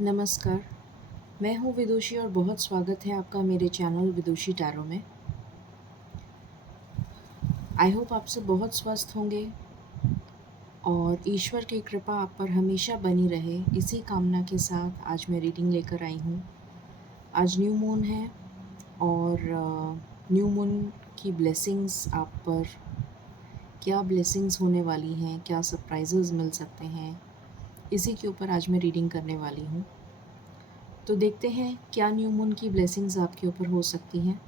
नमस्कार, मैं हूँ विदुषी और बहुत स्वागत है आपका मेरे चैनल विदुषी टैरो में। आई होप आप सब बहुत स्वस्थ होंगे और ईश्वर की कृपा आप पर हमेशा बनी रहे, इसी कामना के साथ आज मैं रीडिंग लेकर आई हूँ। आज न्यू मून है और न्यू मून की ब्लेसिंग्स आप पर क्या ब्लेसिंग्स होने वाली हैं, क्या सरप्राइजेज़ मिल सकते हैं, इसी के ऊपर आज मैं रीडिंग करने वाली हूँ। तो देखते हैं क्या न्यू मून की ब्लेसिंग्स आपके ऊपर हो सकती हैं।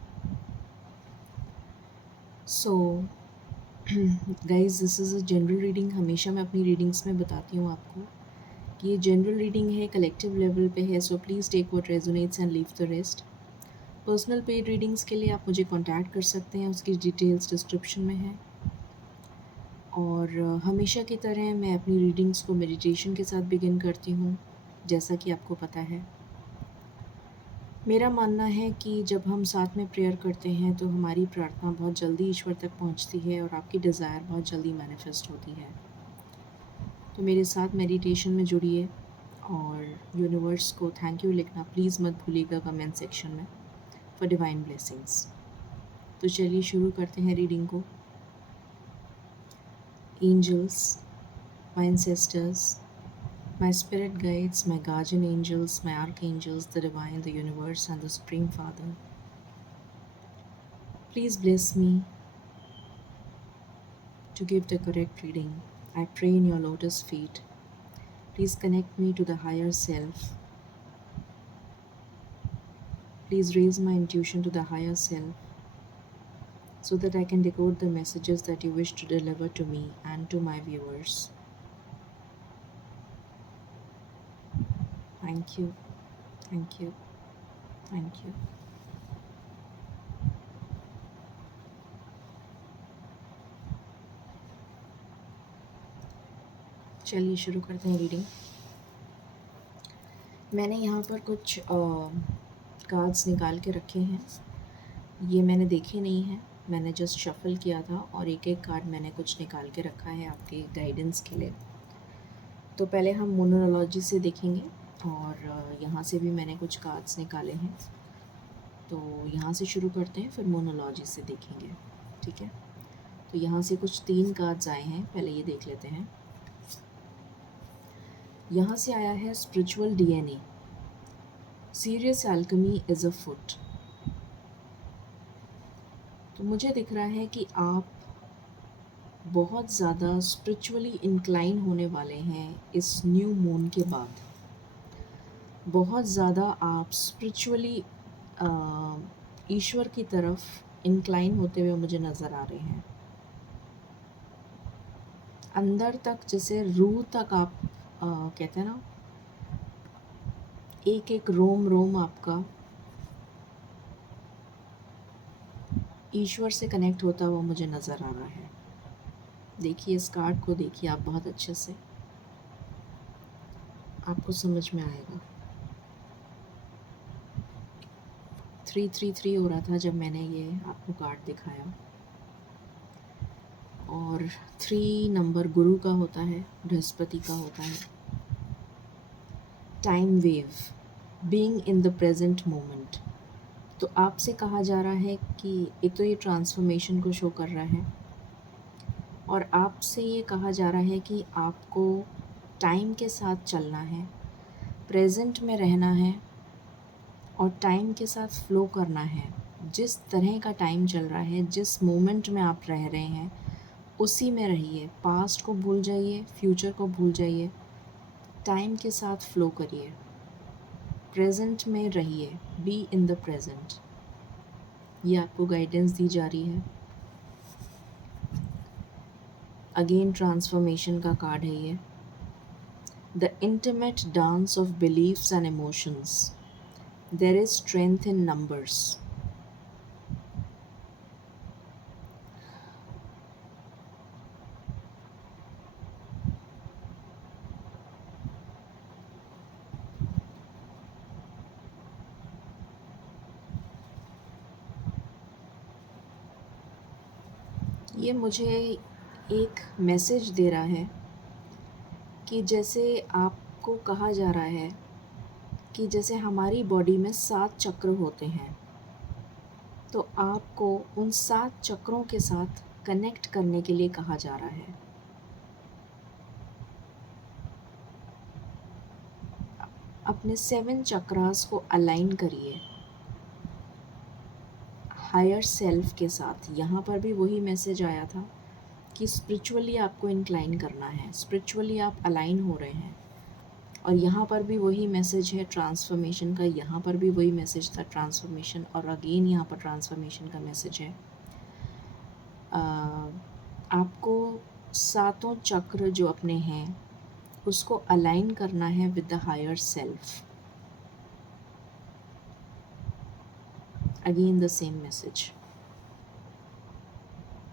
So guys, this is a general reading. हमेशा मैं अपनी रीडिंग्स में बताती हूँ आपको कि ये जनरल रीडिंग है, कलेक्टिव लेवल पे है। So please take what resonates and leave the rest. Personal paid readings के लिए आप मुझे कांटेक्ट कर सकते हैं, उसकी डिटेल्स डिस्क्रिप्शन में है। और हमेशा की तरह मैं अपनी रीडिंग्स को मेडिटेशन के साथ बिगिन करती हूँ, जैसा कि आपको पता है। मेरा मानना है कि जब हम साथ में प्रेयर करते हैं तो हमारी प्रार्थना बहुत जल्दी ईश्वर तक पहुंचती है और आपकी डिज़ायर बहुत जल्दी मैनिफेस्ट होती है। तो मेरे साथ मेडिटेशन में जुड़िए और यूनिवर्स को थैंक यू लिखना प्लीज़ मत भूलिएगा कमेंट सेक्शन में फॉर डिवाइन ब्लेसिंग्स। तो चलिए शुरू करते हैं रीडिंग को। Angels, my ancestors, my spirit guides, my guardian angels, my archangels, the divine, the universe, and the Supreme Father, please bless me to give the correct reading. I pray in your lotus feet. Please connect me to the higher self. Please raise my intuition to the higher self so that I can decode the messages that you wish to deliver to me and to my viewers. Thank you, thank you, thank you. चलिए शुरू करते हैं reading. मैंने यहाँ पर कुछ cards निकाल के रखे हैं। ये मैंने देखे नहीं हैं, मैंने जस्ट शफल किया था और एक एक कार्ड मैंने कुछ निकाल के रखा है आपके गाइडेंस के लिए। तो पहले हम मोनोलॉजी से देखेंगे और यहाँ से भी मैंने कुछ कार्ड्स निकाले हैं, तो यहाँ से शुरू करते हैं, फिर मोनोलॉजी से देखेंगे, ठीक है। तो यहाँ से कुछ 3 कार्ड्स आए हैं, पहले ये देख लेते हैं। यहाँ से आया है spiritual DNA, serious alchemy is a foot. तो मुझे दिख रहा है कि आप बहुत ज़्यादा स्पिरिचुअली इंक्लाइन होने वाले हैं इस न्यू मून के बाद। बहुत ज़्यादा आप स्पिरिचुअली ईश्वर की तरफ इंक्लाइन होते हुए मुझे नज़र आ रहे हैं। अंदर तक, जैसे रूह तक आप कहते हैं ना, एक एक रोम रोम आपका ईश्वर से कनेक्ट होता हुआ मुझे नज़र आ रहा है। देखिए इस कार्ड को, देखिए आप बहुत अच्छे से, आपको समझ में आएगा। 333 हो रहा था जब मैंने ये आपको कार्ड दिखाया, और 3 नंबर गुरु का होता है, बृहस्पति का होता है। Time wave, being in the present moment. तो आपसे कहा जा रहा है कि एक तो ये ट्रांसफॉर्मेशन को शो कर रहा है, और आपसे ये कहा जा रहा है कि आपको टाइम के साथ चलना है, प्रेजेंट में रहना है और टाइम के साथ फ्लो करना है। जिस तरह का टाइम चल रहा है, जिस मोमेंट में आप रह रहे हैं, उसी में रहिए। पास्ट को भूल जाइए, फ्यूचर को भूल जाइए, टाइम के साथ फ्लो करिए, प्रेजेंट में रहिए, बी इन द प्रेजेंट। ये आपको गाइडेंस दी जा रही है। अगेन ट्रांसफॉर्मेशन का कार्ड है ये। The intimate dance of believes and emotions, there is strength in numbers. ये मुझे एक मैसेज दे रहा है कि जैसे आपको कहा जा रहा है कि जैसे हमारी बॉडी में 7 चक्र होते हैं, तो आपको उन 7 चक्रों के साथ कनेक्ट करने के लिए कहा जा रहा है। अपने 7 चक्रास को अलाइन करिए हायर सेल्फ के साथ। यहाँ पर भी वही मैसेज आया था कि स्पिरिचुअली आपको इंक्लाइन करना है, स्पिरिचुअली आप अलाइन हो रहे हैं। और यहाँ पर भी वही मैसेज है ट्रांसफॉर्मेशन का, यहाँ पर भी वही मैसेज था ट्रांसफॉर्मेशन, और अगेन यहाँ पर ट्रांसफॉर्मेशन का मैसेज है। आपको 7 चक्र जो अपने हैं उसको अलाइन करना है with the higher self. Again the same message.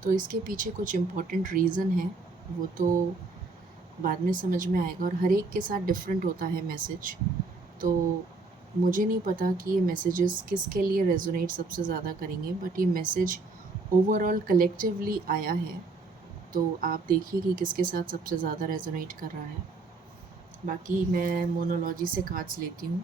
तो इसके पीछे कुछ इम्पोर्टेंट रीज़न है, वो तो बाद में समझ में आएगा, और हर एक के साथ डिफरेंट होता है मैसेज। तो मुझे नहीं पता कि ये मैसेजेस किसके लिए रेजोनेट सबसे ज़्यादा करेंगे, बट ये मैसेज ओवरऑल कलेक्टिवली आया है, तो आप देखिए कि किसके साथ सबसे ज़्यादा रेजोनेट कर रहा है। बाकी मैं मोनोलॉजी से कार्ड्स लेती हूँ।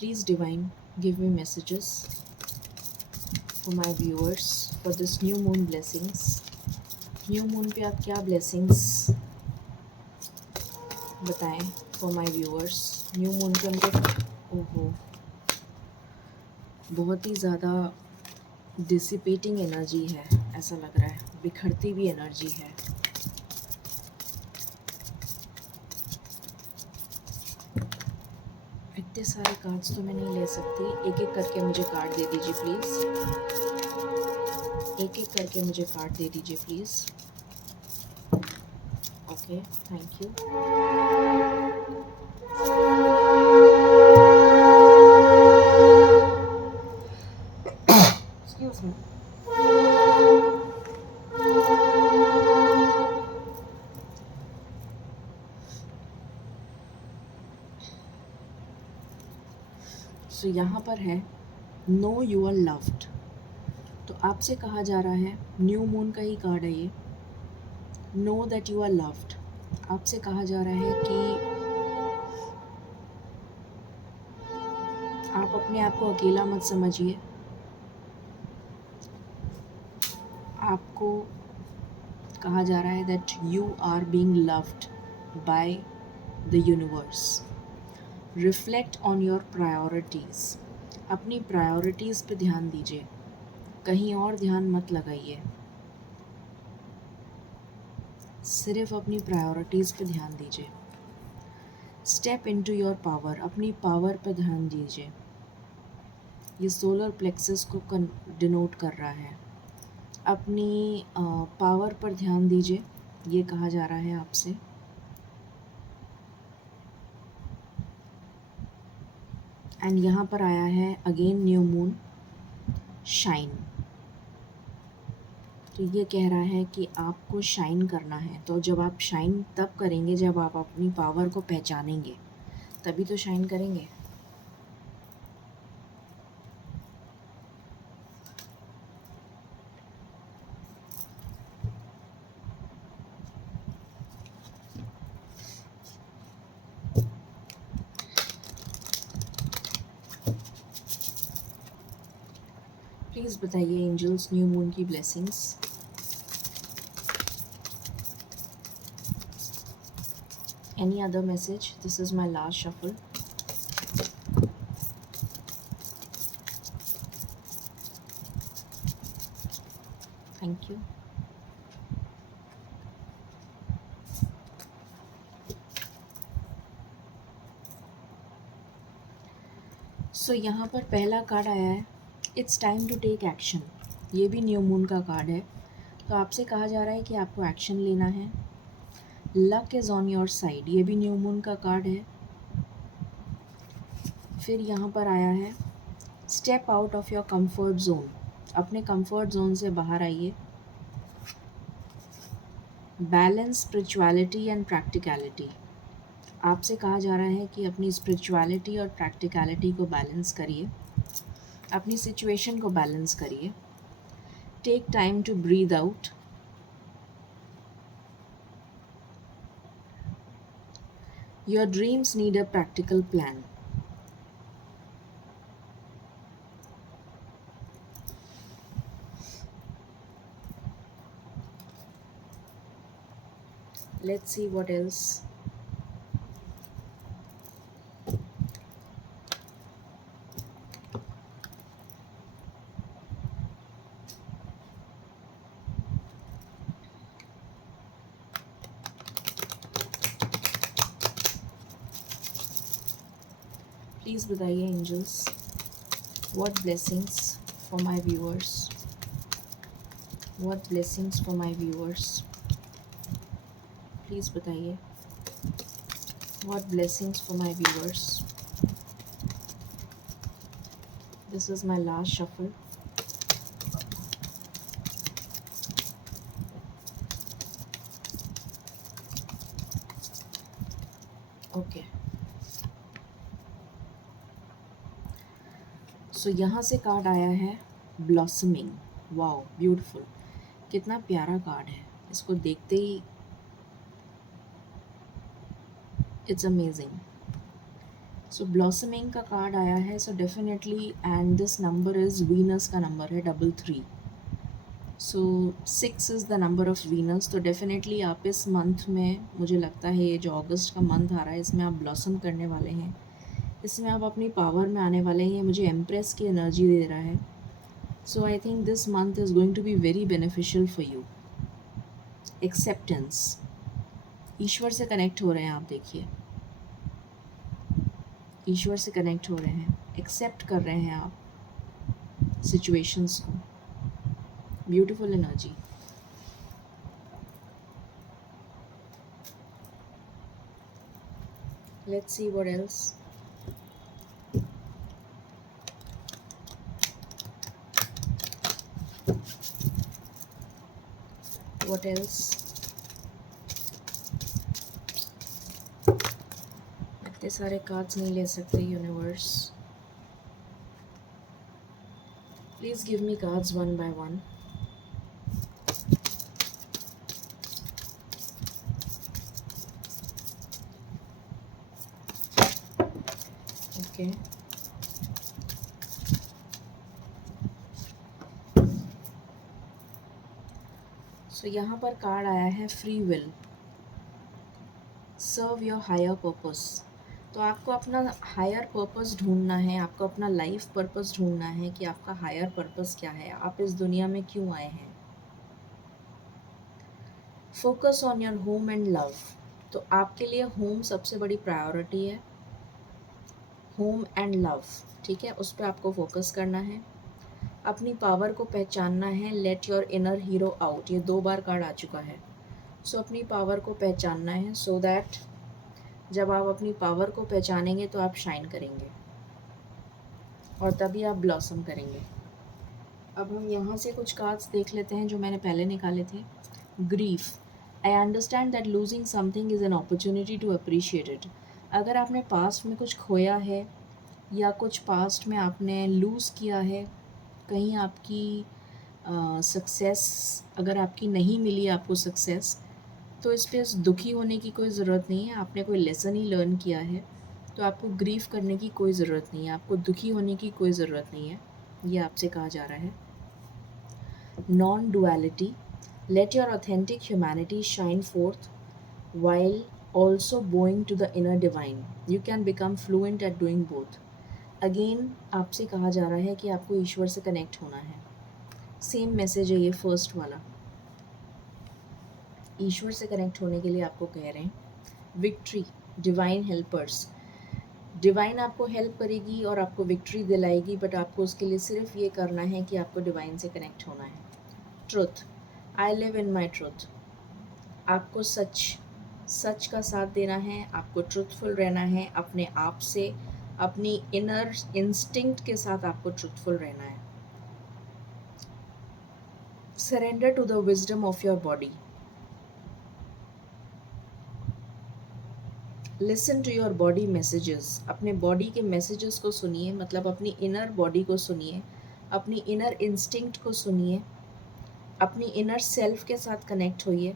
Please divine, give me messages for my viewers for this new moon blessings. New moon पे आप क्या ब्लेसिंग्स बताएं for my viewers. New moon पे उनको, ओहो, बहुत ही ज़्यादा डिसिपेटिंग एनर्जी है, ऐसा लग रहा है, बिखरती भी एनर्जी है। इतने सारे कार्ड्स तो मैं नहीं ले सकती, एक एक करके मुझे कार्ड दे दीजिए प्लीज़, एक एक करके मुझे कार्ड दे दीजिए please. Okay, thank you. Excuse me. So यहाँ पर है नो यू आर लव्ड। तो आपसे कहा जा रहा है, न्यू मून का ही कार्ड है ये, know that you are loved. आपसे कहा जा रहा है कि आप अपने आप को अकेला मत समझिए, आपको कहा जा रहा है that you are being loved by the universe. Reflect on your priorities. अपनी प्रायोरिटीज़ पे ध्यान दीजिए, कहीं और ध्यान मत लगाइए, सिर्फ अपनी प्रायोरिटीज़ पे ध्यान दीजिए। Step into your power. अपनी पावर पे ध्यान दीजिए। ये सोलर प्लेक्सस को डिनोट कर रहा है। अपनी पावर पर ध्यान दीजिए, ये कहा जा रहा है आपसे। एंड यहाँ पर आया है अगेन न्यू मून, शाइन। तो ये कह रहा है कि आपको शाइन करना है। तो जब आप शाइन तब करेंगे जब आप अपनी पावर को पहचानेंगे, तभी तो शाइन करेंगे। प्लीज़ बताइए एंजल्स, न्यू मून की blessings. Any other message? This is my last shuffle. Thank you. So यहाँ पर पहला कार्ड आया है, it's time to take action. ये भी न्यू मून का कार्ड है। तो आपसे कहा जा रहा है कि आपको एक्शन लेना है। Luck is on your side. ये भी न्यू मून का कार्ड है। फिर यहाँ पर आया है step out of your comfort zone. अपने कंफर्ट जोन से बाहर आइए। Balance spirituality and practicality. आपसे कहा जा रहा है कि अपनी स्पिरिचुअलिटी और प्रैक्टिकलिटी को बैलेंस करिए, अपनी सिचुएशन को बैलेंस करिए। Take time to breathe out. Your dreams need a practical plan. Let's see what else. Please बताइए angels, what blessings for my viewers, what blessings for my viewers, please बताइए what blessings for my viewers. This is my last shuffle. Okay, so यहाँ से card आया है blossoming. Wow, beautiful, कितना प्यारा card है। इसको देखते ही इट्स अमेजिंग। सो ब्लॉसमिंग का कार्ड आया है, so definitely, and this number is Venus का नंबर है 33। सो 6 is the number of Venus. तो डेफिनेटली आप इस मंथ में, मुझे लगता है ये जो अगस्त का मंथ आ रहा है, इसमें आप ब्लॉसम करने वाले हैं, इसमें आप अपनी पावर में आने वाले हैं। ये मुझे एम्प्रेस की एनर्जी दे रहा है। So I think this month is going to be very beneficial for you. Acceptance, ईश्वर से कनेक्ट हो रहे हैं आप, देखिए ईश्वर से कनेक्ट हो रहे हैं, एक्सेप्ट कर रहे हैं आप सिचुएशंस को। Beautiful energy. Let's see what else. What else? इतने सारे कार्ड्स नहीं ले सकते universe. Please give me cards one by one. Okay, so यहाँ पर कार्ड आया है free will, serve your higher purpose. तो आपको अपना हायर पर्पस ढूंढना है, आपको अपना लाइफ पर्पस ढूंढना है कि आपका हायर पर्पस क्या है, आप इस दुनिया में क्यों आए हैं। Focus on your home and love. तो आपके लिए होम सबसे बड़ी प्रायोरिटी है, होम एंड लव, ठीक है, उस पर आपको फोकस करना है। अपनी पावर को पहचानना है, let your inner hero out, ये 2 बार कार्ड आ चुका है। सो अपनी पावर को पहचानना है, सो दैट जब आप अपनी पावर को पहचानेंगे तो आप शाइन करेंगे और तभी आप ब्लॉसम करेंगे। अब हम यहाँ से कुछ कार्ड्स देख लेते हैं जो मैंने पहले निकाले थे। Grief, I understand that losing something is an opportunity to appreciate it. अगर आपने पास्ट में कुछ खोया है या कुछ पास्ट में आपने लूज़ किया है, कहीं आपकी सक्सेस अगर आपकी नहीं मिली आपको सक्सेस, तो इस पे दुखी होने की कोई ज़रूरत नहीं है। आपने कोई लेसन ही लर्न किया है, तो आपको ग्रीफ करने की कोई ज़रूरत नहीं है, आपको दुखी होने की कोई ज़रूरत नहीं है, ये आपसे कहा जा रहा है। Non duality, let your authentic humanity shine fourth while also bowing to the inner divine. You can become fluent at doing both. Again आपसे कहा जा रहा है कि आपको ईश्वर से कनेक्ट होना है। सेम मैसेज है ये फर्स्ट वाला, ईश्वर से कनेक्ट होने के लिए आपको कह रहे हैं। विक्ट्री, डिवाइन हेल्पर्स, डिवाइन आपको हेल्प करेगी और आपको विक्ट्री दिलाएगी, बट आपको उसके लिए सिर्फ ये करना है कि आपको डिवाइन से कनेक्ट होना है। Truth, I live in my truth, आपको सच का साथ देना है, आपको ट्रुथफुल रहना है अपने आप से, अपनी इनर इंस्टिंक्ट के साथ आपको ट्रुथफुल रहना है। Surrender to the wisdom of your body, listen to your body messages, अपने बॉडी के मैसेजेस को सुनिए, मतलब अपनी इनर बॉडी को सुनिए, अपनी इनर इंस्टिंक्ट को सुनिए, अपनी इनर सेल्फ के साथ कनेक्ट होइए,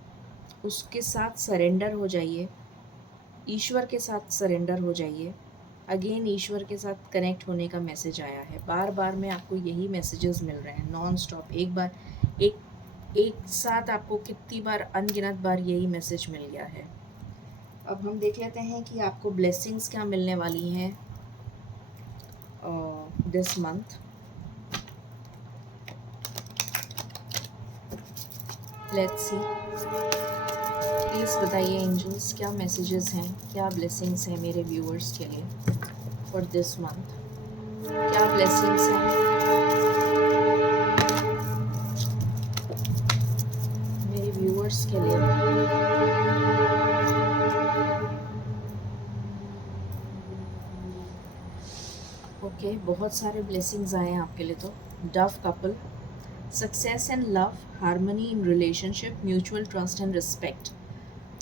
उसके साथ सरेंडर हो जाइए, ईश्वर के साथ सरेंडर हो जाइए। अगेन ईश्वर के साथ कनेक्ट होने का मैसेज आया है, बार बार में आपको यही मैसेजेस मिल रहे हैं नॉन स्टॉप। एक साथ आपको कितनी बार, अनगिनत बार यही मैसेज मिल गया है। अब हम देख लेते हैं कि आपको ब्लेसिंग्स क्या मिलने वाली हैं this month. Let's see, please बताइए एंजल्स, क्या मैसेजेस हैं, क्या ब्लेसिंग्स हैं मेरे व्यूअर्स के लिए फॉर दिस मंथ। क्या ब्लेसिंग्स हैं मेरे व्यूअर्स के लिए। ओके, बहुत सारे ब्लेसिंग्स आए हैं आपके लिए। तो Dove couple, success and love, harmony in relationship, mutual trust and respect.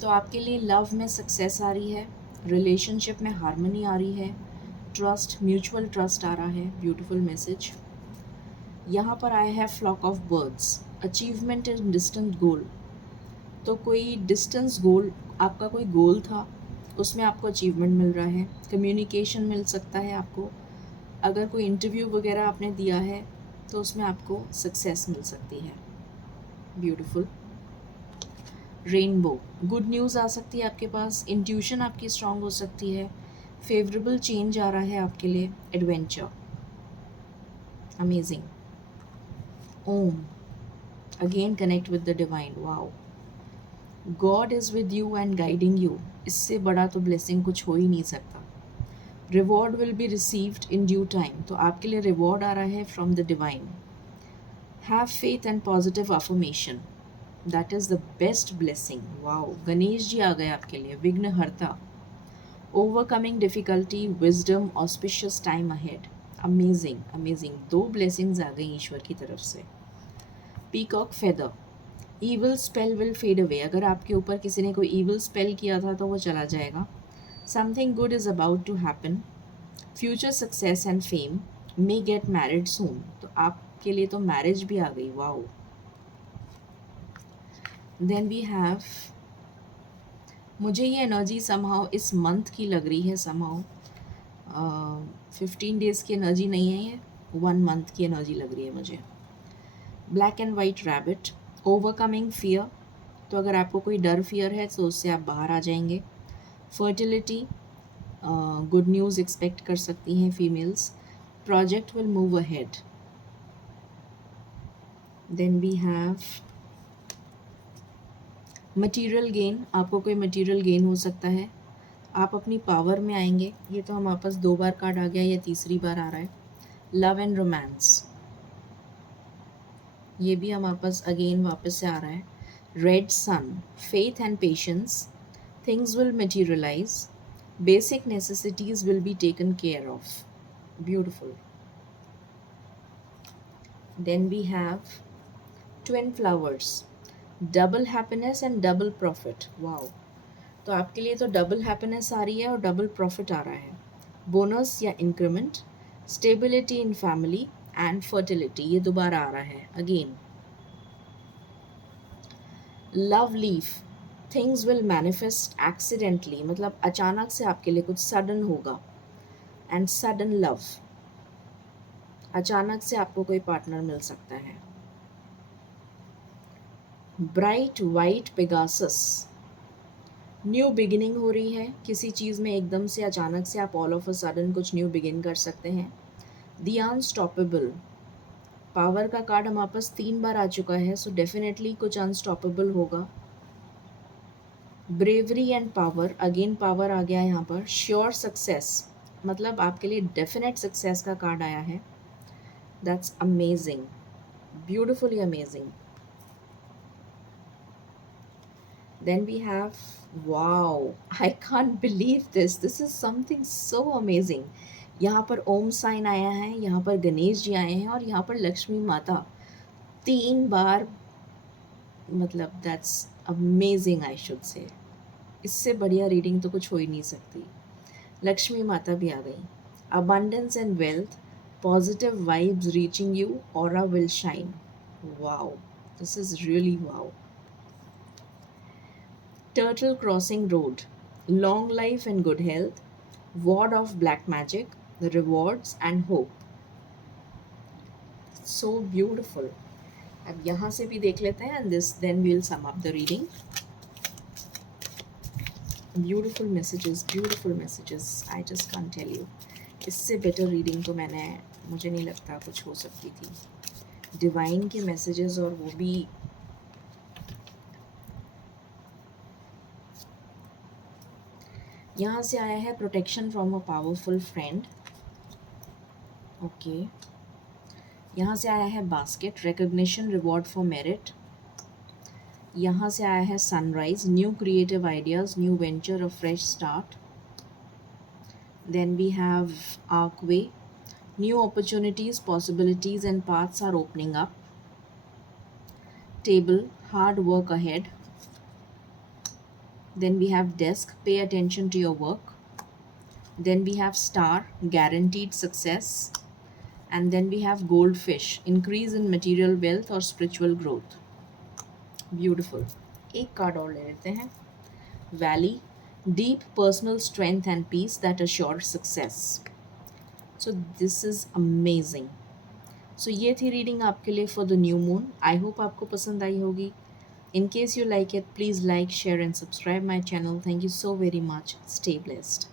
तो आपके लिए लव में सक्सेस आ रही है, रिलेशनशिप में हार्मनी आ रही है, ट्रस्ट, म्यूचुअल ट्रस्ट आ रहा है। Beautiful message. यहाँ पर आया है flock of birds, achievement in distant goal. तो कोई डिस्टेंस गोल, आपका कोई गोल था, उसमें आपको अचीवमेंट मिल रहा है। कम्युनिकेशन मिल सकता है आपको, अगर कोई इंटरव्यू वगैरह आपने दिया है तो उसमें आपको सक्सेस मिल सकती है। ब्यूटीफुल। रेनबो, गुड न्यूज़ आ सकती है आपके पास, इंट्यूशन आपकी स्ट्रांग हो सकती है, फेवरेबल चेंज आ रहा है आपके लिए, adventure, amazing. Om, again connect with the divine, wow, God is with you and guiding you. इससे बड़ा तो ब्लेसिंग कुछ हो ही नहीं सकता। Reward will be received in due time, तो आपके लिए रिवॉर्ड आ रहा है from the divine. Have faith and positive affirmation, that is the best blessing. Wow, Ganesh ji आ गए आपके लिए, Vighnaharta. Overcoming difficulty, wisdom, auspicious time ahead. Amazing amazing, दो ब्लेसिंग्स आ गई ईश्वर की तरफ से। Peacock feather, evil spell will fade away, अगर आपके ऊपर किसी ने कोई ईविल स्पेल किया था तो वो चला जाएगा। Something good is about to happen, future success and fame, may get married soon. तो आपके लिए तो मैरिज भी आ गई, वाओ। देन वी हैव, मुझे ये एनर्जी समहाउ इस मंथ की लग रही है, समहाउ 15 डेज़ की एनर्जी नहीं है, ये 1 मंथ की एनर्जी लग रही है मुझे। Black and white rabbit, overcoming fear, तो अगर आपको कोई डर फियर है तो उससे आप बाहर आ जाएंगे। फर्टिलिटी, गुड न्यूज़ एक्सपेक्ट कर सकती हैं females. Project will move ahead. Then we have material gain, आपको कोई मटीरियल गेन हो सकता है, आप अपनी पावर में आएंगे। ये तो हम वापस 2 बार कार्ड आ गया, या तीसरी बार आ रहा है। लव एंड रोमांस, ये भी हम वापस अगेन वापस से आ रहा है। Red sun, faith and patience, things will materialise, basic necessities will be taken care of. Beautiful. Then we have twin flowers, double happiness and double profit. Wow, तो आपके लिए तो डबल हैप्पीनेस आ रही है और डबल प्रॉफिट आ रहा है। Bonus या increment, stability in family and fertility, ये दोबारा आ रहा है again. Love leaf, things will manifest accidentally, मतलब अचानक से आपके लिए कुछ सडन होगा। एंड सडन लव, अचानक से आपको कोई पार्टनर मिल सकता है। Bright white Pegasus, new beginning हो रही है किसी चीज़ में, एकदम से अचानक से आप ऑल ऑफ अ सडन कुछ न्यू बिगिन कर सकते हैं। द अनस्टॉपेबल, पावर का कार्ड हमारे पास 3 बार आ चुका है, सो डेफिनेटली कुछ अनस्टॉपेबल होगा। Bravery and power, again power आ गया यहाँ पर। श्योर सक्सेस, मतलब आपके लिए डेफिनेट सक्सेस का कार्ड आया है। That's amazing, beautifully amazing. Then we have, wow, I can't believe this. This is something so amazing. यहाँ पर ओम साइन आया है, यहाँ पर गणेश जी आए हैं, और यहाँ पर लक्ष्मी माता 3 बार, मतलब that's amazing, I should say. इससे बढ़िया रीडिंग तो कुछ हो ही नहीं सकती। लक्ष्मी माता भी आ गई। Abundance and wealth, positive vibes reaching you, aura will shine. Wow, this is really wow. Turtle crossing road, long life and good health, ward of black magic, rewards and hope. So beautiful. अब यहाँ से भी देख लेते हैं and this then we'll sum up the reading. Beautiful messages. I just can't tell you. इससे better reading तो मुझे नहीं लगता कुछ हो सकती थी। डिवाइन के मैसेजेस, और वो भी यहाँ से आया है protection from a powerful friend. Okay, यहाँ से आया है basket, recognition, reward for merit. यहाँ से आया है sunrise, new creative ideas, new venture, a fresh start. Then we have archway, new opportunities, possibilities and paths are opening up. Table, hard work ahead. Then we have desk, pay attention to your work. Then we have star, guaranteed success. And then we have goldfish, increase in material wealth or spiritual growth. Beautiful. एक card और ले लेते हैं। Valley, deep personal strength and peace that assure success. So this is amazing. So ये थी reading आपके लिए for the new moon. I hope आपको पसंद आई होगी। In case you like it, please like, share and subscribe my channel. Thank you so very much. Stay blessed.